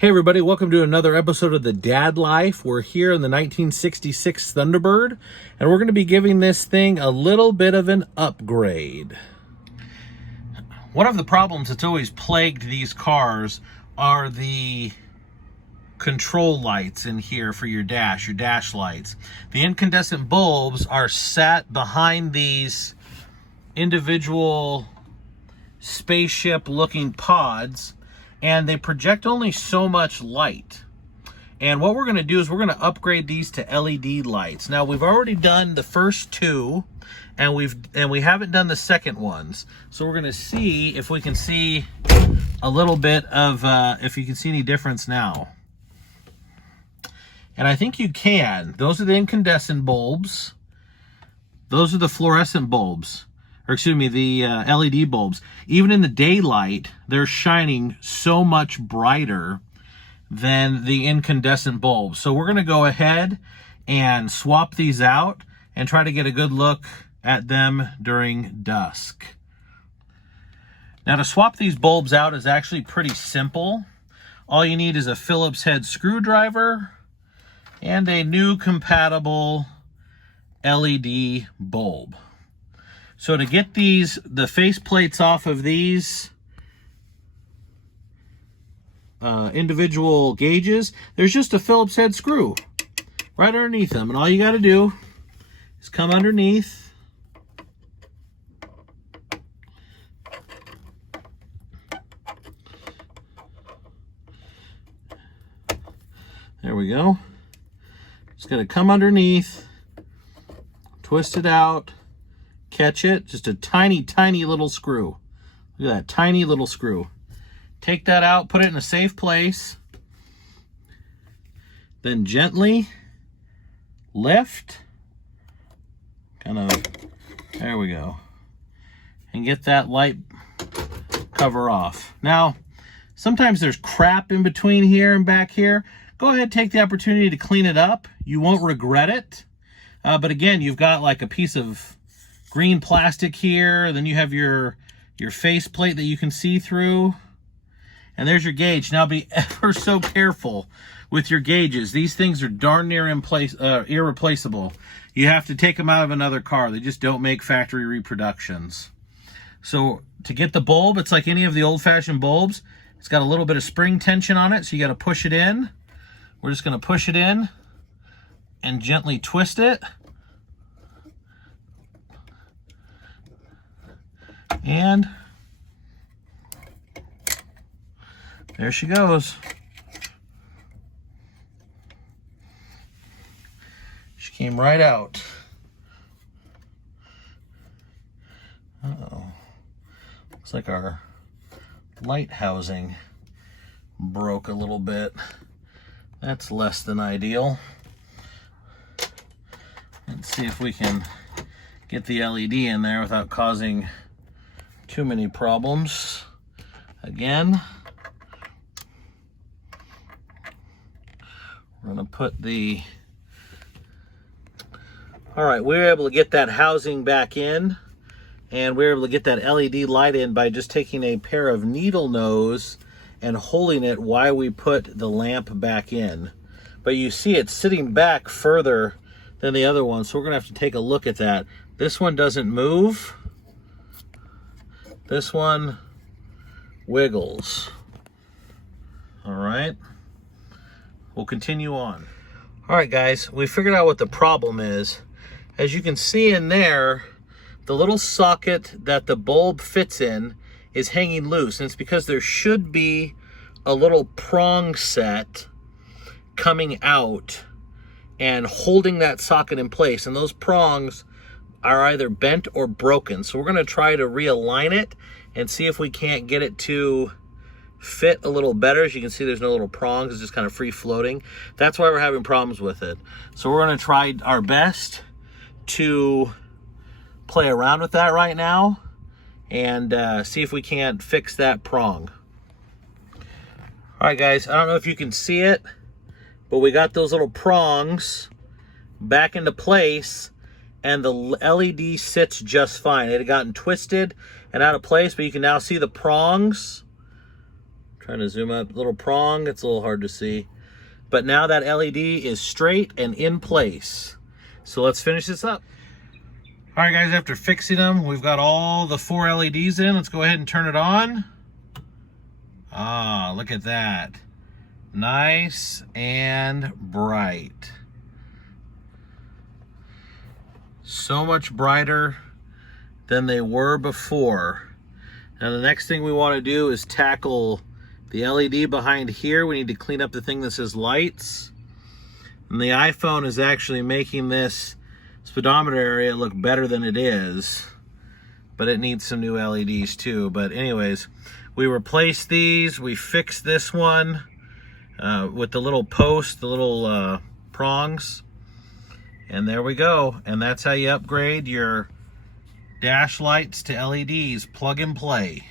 Hey everybody, welcome to another episode of The Dad Life. We're here in the 1966 Thunderbird, and we're going to be giving this thing a little bit of an upgrade. One of the problems that's always plagued these cars are the control lights in here for your dash lights. The incandescent bulbs are sat behind these individual spaceship looking pods, and they project only so much light. And what we're going to do is we're going to upgrade these to LED lights. Now, we've already done the first two, and we haven't done the second ones. So we're going to see if we can see a little bit of if you can see any difference now. And I think you can. Those are the incandescent bulbs. Those are the fluorescent bulbs. Or excuse me, the LED bulbs. Even in the daylight, they're shining so much brighter than the incandescent bulbs. So we're going to go ahead and swap these out and try to get a good look at them during dusk. Now, to swap these bulbs out is actually pretty simple. All you need is a Phillips head screwdriver and a new compatible LED bulb. So to get the face plates off of these individual gauges, there's just a Phillips head screw right underneath them. And all you got to do is come underneath. There we go. Just got to come underneath, twist it out, catch it, just a tiny, tiny little screw. Look at that, tiny little screw. Take that out, put it in a safe place. Then gently lift, there we go. And get that light cover off. Now, sometimes there's crap in between here and back here. Go ahead, take the opportunity to clean it up. You won't regret it. But again, you've got like a piece of green plastic here, then you have your face plate that you can see through, and there's your gauge. Now be ever so careful with your gauges. These things are darn near irreplaceable. You have to take them out of another car. They just don't make factory reproductions. So to get the bulb, it's like any of the old-fashioned bulbs. It's got a little bit of spring tension on it, so you got to push it in. We're just going to push it in and gently twist it. And there she goes. She came right out. Uh-oh. Looks like our light housing broke a little bit. That's less than ideal. Let's see if we can get the LED in there without causing too many problems. Again, we're going to put the... All right, we were able to get that housing back in, and we were able to get that LED light in by just taking a pair of needle nose and holding it while we put the lamp back in. But you see it's sitting back further than the other one, so we're going to have to take a look at that. This one doesn't move. This one wiggles. All right. We'll continue on. All right, guys, we figured out what the problem is. As you can see in there, the little socket that the bulb fits in is hanging loose. And it's because there should be a little prong set coming out and holding that socket in place. And those prongs are either bent or broken. So we're going to try to realign it and see if we can't get it to fit a little better. As you can see, there's no little prongs. It's just kind of free floating. That's why we're having problems with it. So we're going to try our best to play around with that right now and see if we can't fix that prong. All right, guys, I don't know if you can see it, but we got those little prongs back into place, and the LED sits just fine. It had gotten twisted and out of place, but you can now see the prongs. Trying to zoom up. Little prong, it's a little hard to see. But now that LED is straight and in place. So let's finish this up. All right, guys, after fixing them, we've got all the 4 LEDs in. Let's go ahead and turn it on. Ah, look at that. Nice and bright. So much brighter than they were before. Now the next thing we want to do is tackle the LED behind here. We need to clean up the thing that says lights. And the iPhone is actually making this speedometer area look better than it is. But it needs some new LEDs too. But anyways, we replaced these. We fixed this one with the little post, the little prongs. And there we go. And that's how you upgrade your dash lights to LEDs. Plug and play.